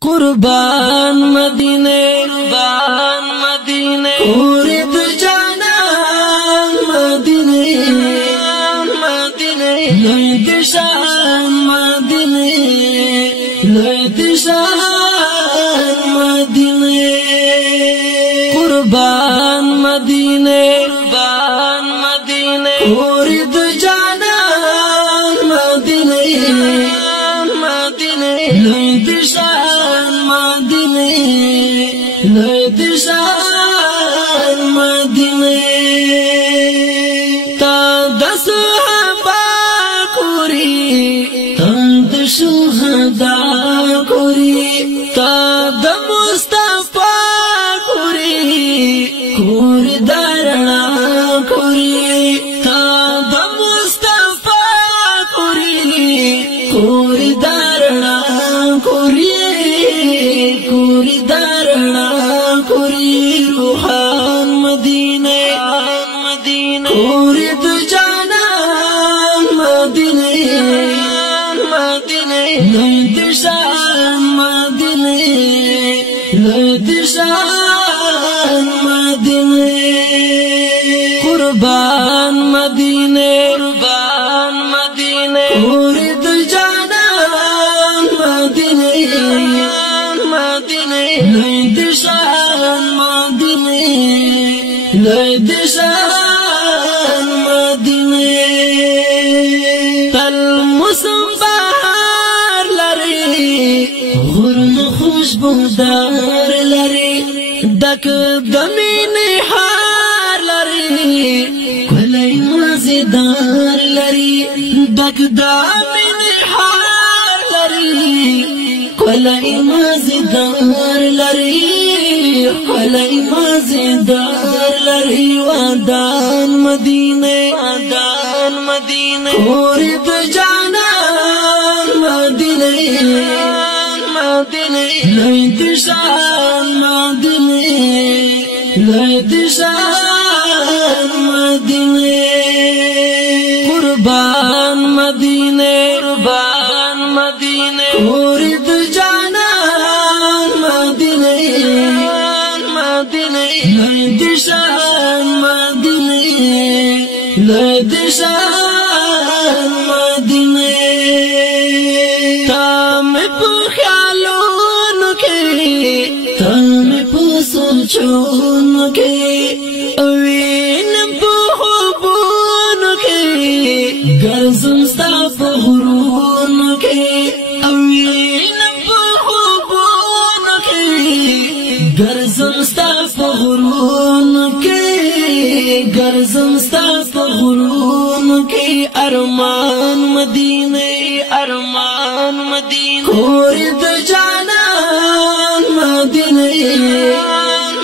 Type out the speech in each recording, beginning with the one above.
قربان مدینه قربان مدینه اورد جانان مدینه مدینه لید شان مدینه لید شان مدینه قربان مدینه قربان مدینه اورد جانان مدینه مدینه لید شان مدینه لید شان مدینه تا د صحابه کوری تا د شهدا کوری تا د مصطفی کوری کوری درنا کوری تا د مصطفی کوری کوری درنا کوری کوری درنا کوری روحان مدینه مدینه کوری د جانان مدینه مدینه لید شان مدینه لید شان مدینه قربان مدینه قربان مدینه کوری د جانان مدینه مدینه لید شان مدینه لید شان مدینه تل موسم بهار لري غرم خوشبودار لري دک دمینه حار لري کلی مزیدار لري دک دمینه حار لري کلی مزیدار لري کلی مزیدار لري ودان مدینه ودان مدینه کوری د جانان مدینه مدینه لید شان مدینه لید شان مدینه قربان مدینه قربان مدینه کوری د جانان مدینه مدینه لید شان مدینه لید شان مدینه تام په خیالونو کې تام په سوچونو کې وینم په خوبونو کې ګرځم ستا په غرونو کې وینم په خوبونو کې ګرځم ستا په غرونو کې ګرځم ستا په غرونو کې ارمان مدینه ارمان مدینه کوری د جانان مدینه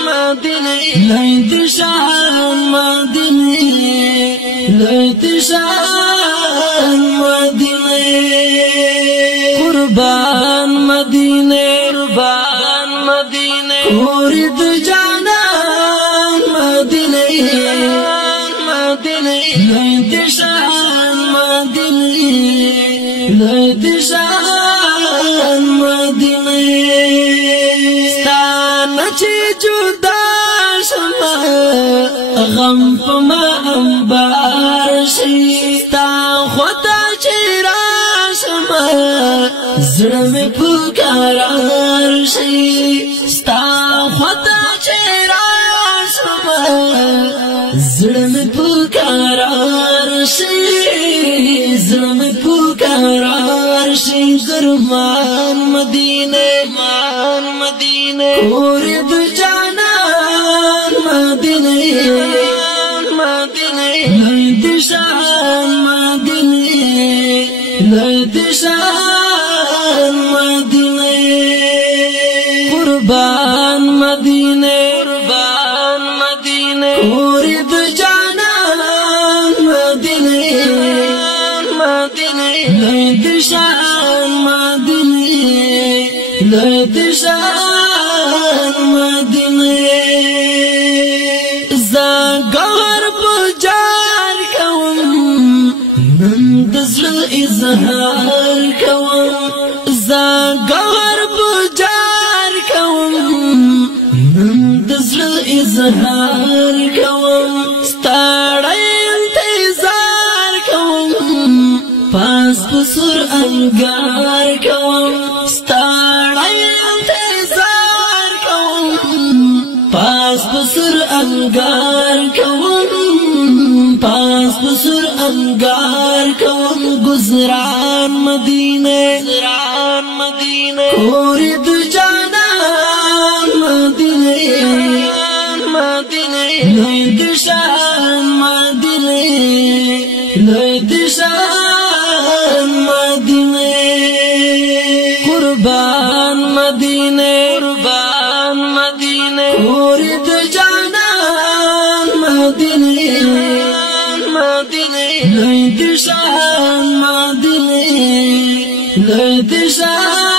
مدینه لید شان مدینه لید شان مدینه قربان مدینه قربان مدینه کوری د جانان مدینه مدینه لید شان مدینه لید شان مدینه ستانه چې جدا شمه غم په ما انبار شي ستا خدا چې راشمه زړه مې پکارار شي ستا خدا چې راشمه زړه مې پکارار شي زړه مې پکارار شي ګرمان مدینه مان مدینه کوری د جانان مدینه مدینه لید شان مدینه لید شان مدینه قربان مدینه قربان مدینه کوری د جانان مدینه مدینه لید شان مدینه لید شان مدینه زګر بجار کوم نن د زړه اظهار کوم زګر بجار سهار کوم ستړی انتظار کوم پاس پسر انگار کوم ستړی انتظار کوم پاس پسر انگار کوم پاس پسر انگار کوم گزران مدینه کورد جانان مدینه لوی دشان مدینه لوی دشان مدینه قربان مدینه کورد جانان مدینه لوی دشان مدینه لوی دشان